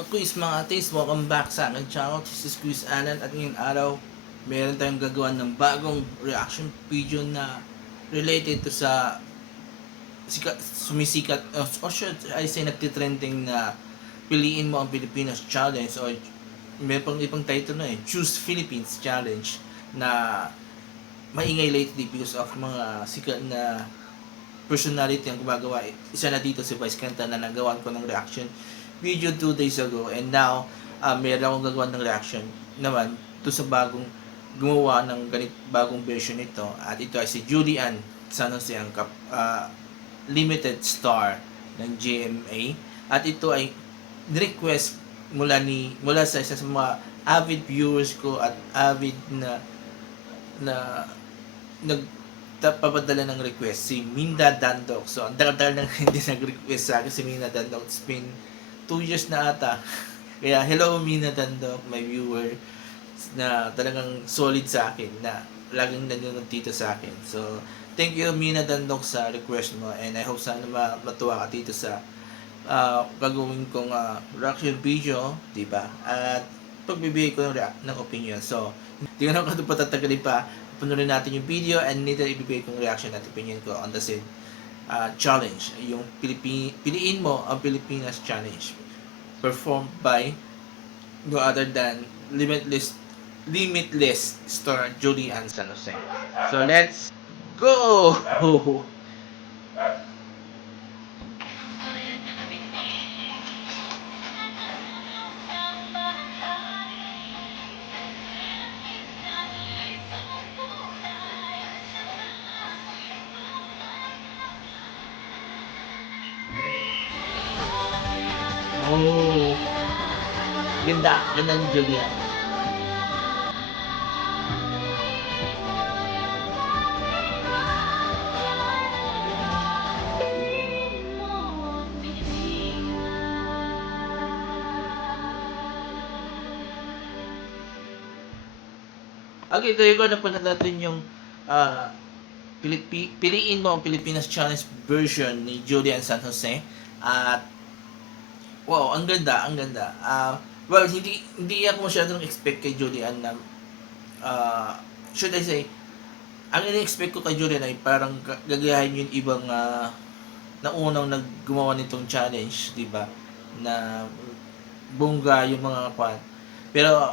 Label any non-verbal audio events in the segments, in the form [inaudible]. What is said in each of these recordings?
mga quiz, mga atis, welcome back sa akin channel. This is Quiz Alan at ngayong araw, meron tayong gagawa ng bagong reaction video na related to sa sikat, sumisikat, uh, or should I say nagtitrending na piliin mo ang Pilipinas Challenge or may pang ibang title na eh, Choose Philippines Challenge na maingay lately because of mga sikat na personality ang gumagawa. Isa na dito si Vice Kanta na nagawan ko ng reaction video 2 days ago and now uh, meron akong gagawa ng reaction naman to sa bagong gumawa ng ganit bagong version nito at ito ay si Julian San Jose ang kap, uh, limited star ng GMA at ito ay request mula ni mula sa isa sa mga avid viewers ko at avid na na nag papadala ng request si Minda Dandok. So, ang tagal nang [laughs] hindi nag-request sa akin si Minda Dandok. It's been two years na ata. Kaya, hello Minda Dandok, my viewer na talagang solid sa akin na laging nanonood dito sa akin. So, thank you Mina Dandok sa request mo and I hope sana ma- matuwa ka dito sa uh, gagawin kong uh, reaction video, di ba? At pagbibigay ko ng, rea- ng opinion. So, hindi ko na [laughs] ako patatagalin pa. Panurin natin yung video and later ibibigay kong reaction at opinion ko on the same uh, challenge. Yung Pilipi- piliin mo ang Pilipinas Challenge performed by no other than Limitless Limitless star Julian San Jose. So let's go! [laughs] Oh. Ganda. Ganda ni Julian. Okay, tayo ko na pala natin yung ah, Pilipi- piliin mo ang Pilipinas version ni Julian San Jose at wow, ang ganda, ang ganda. Ah, well, hindi hindi ako masyadong expect kay Julian na ah, should I say ang ini-expect ko kay Julian ay parang ga- gagayahin yung ibang ah, na unang naggumawa nitong challenge, di ba? Na bongga yung mga kwan. Pero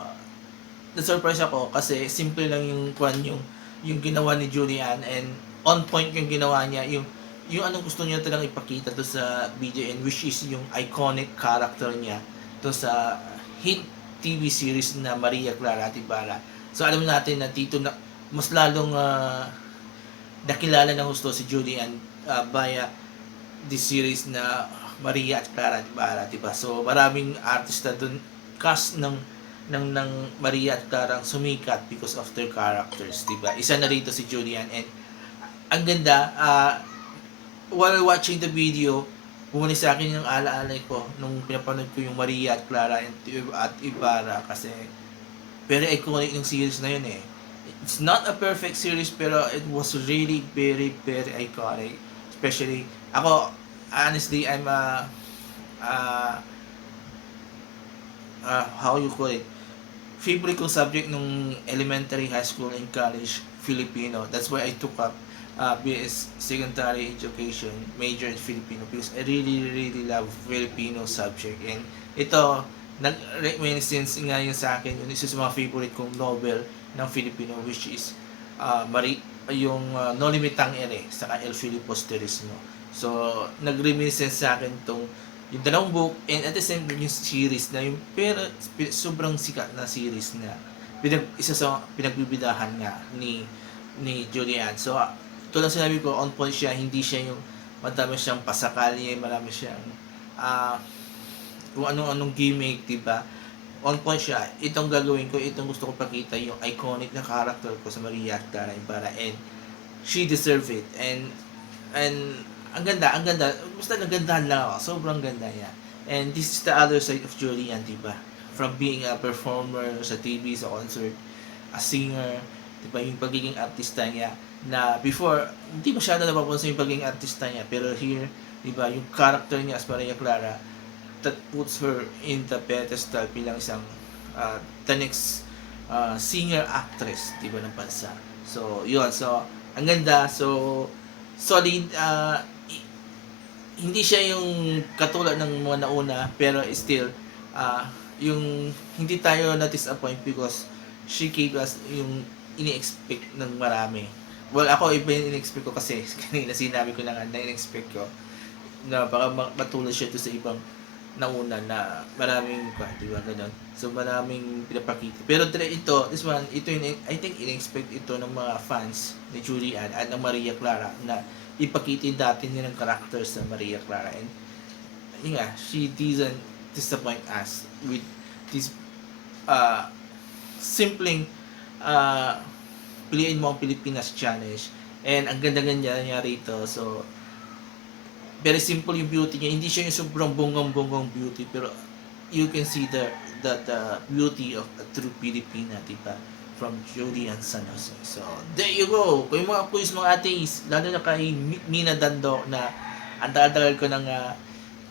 na-surprise ako kasi simple lang yung kwan yung yung ginawa ni Julian and on point yung ginawa niya yung yung anong gusto niya talagang ipakita to sa BJN which is yung iconic character niya to sa hit TV series na Maria Clara at Ibarra. So alam natin na dito na mas lalong ah, nakilala ng gusto si Julian ah, via this series na Maria at Clara at Ibarra, diba? So maraming artista dun cast ng ng ng Maria at Clara sumikat because of their characters, 'di ba? Isa na rito si Julian and ang ganda ah, while watching the video, bumalik sa akin yung alaalay ko nung pinapanood ko yung Maria at Clara and, at Ibarra kasi very iconic yung series na yun eh. It's not a perfect series pero it was really very very iconic. Especially ako honestly I'm a uh, uh, how you call it favorite kong subject nung elementary, high school, and college, Filipino. That's why I took up uh, BS Secondary Education, major in Filipino because I really, really love Filipino subject. And ito, nag-reminiscence nga yun sa akin, yun isa sa mga favorite kong novel ng Filipino which is uh, Mari, yung uh, No Limitang Ere, saka El Filipos Terismo. So, nag-reminiscence sa akin tong yung dalawang book and at the same time yung series na yung pero sobrang sikat na series na pinag isa sa pinagbibidahan nga ni ni Julian. So uh, tulad sinabi ko on point siya, hindi siya yung madami siyang pasakalye, marami siyang ah kung anong-anong gimmick, 'di ba? On point siya. Itong gagawin ko, itong gusto ko pakita yung iconic na character ko sa Maria Clara Ibarra and she deserve it and and ang ganda, ang ganda. Basta nagandahan lang ako. Sobrang ganda niya. And this is the other side of Julian, di ba? From being a performer sa TV, sa concert, a singer, di ba? Yung pagiging artista niya na before, hindi masyado napapansin yung pagiging artista niya. Pero here, di ba? Yung character niya as Maria Clara, that puts her in the pedestal bilang isang uh, the next uh, singer actress, di ba, ng bansa. So, yun. So, ang ganda. So, solid. Uh, hindi siya yung katulad ng mga nauna, pero still, uh, yung hindi tayo na-disappoint because she gave us yung ini-expect ng marami. Well, ako iba yung in-expect ko kasi [laughs] kanina sinabi ko na nga na in-expect ko na baka ma- matulad siya to sa ibang nauna na maraming pa, di ba, ganun. So, maraming pinapakita. Pero ito, this one, ito yung, I think, in-expect ito ng mga fans ni Julian at ng Maria Clara na ipakita yung dati nilang characters sa Maria Clara. And, yun nga, she didn't disappoint us with this uh, simpleng uh, piliin mo ang Pilipinas challenge. And ang ganda-ganda niya rito. So, very simple yung beauty niya. Hindi siya yung sobrang bonggang-bonggang beauty. Pero, you can see the the, the beauty of a true Filipina, di ba? From Julian San Jose. So, there you go. Kung yung mga quiz mga ateis, lalo na kay Mi- Mina Dando na ang tagal ko ng ah,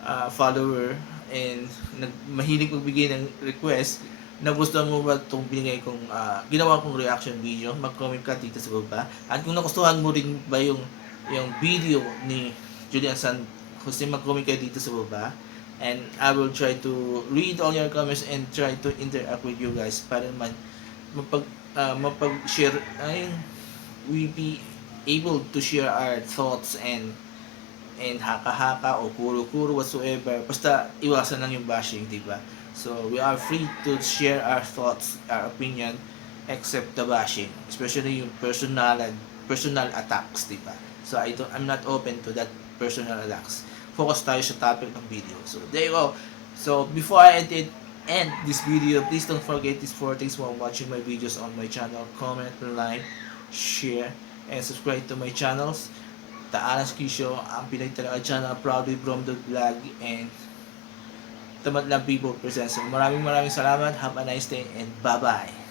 ah, follower and nag, mahilig magbigay ng request na gusto mo ba itong binigay kong ah, ginawa kong reaction video, mag-comment ka dito sa baba. At kung nagustuhan mo rin ba yung yung video ni Julian San Jose, mag-comment kayo dito sa baba. And I will try to read all your comments and try to interact with you guys para man mapag ah, mapag-share ay we be able to share our thoughts and and haka-haka o kuro-kuro whatsoever. Basta iwasan lang yung bashing, di ba? So, we are free to share our thoughts, our opinion, except the bashing. Especially yung personal personal attacks, di ba? So, I don't, I'm not open to that personal attacks. Focus tayo sa topic ng video. So, there you go. So, before I edit, end this video, please don't forget these four things while watching my videos on my channel. Comment, like, share, and subscribe to my channels. The Alas Show, ang Pinay Talaga Channel, proudly from the vlog, and Tamad Lang People presents. Maraming maraming salamat. Have a nice day, and bye-bye.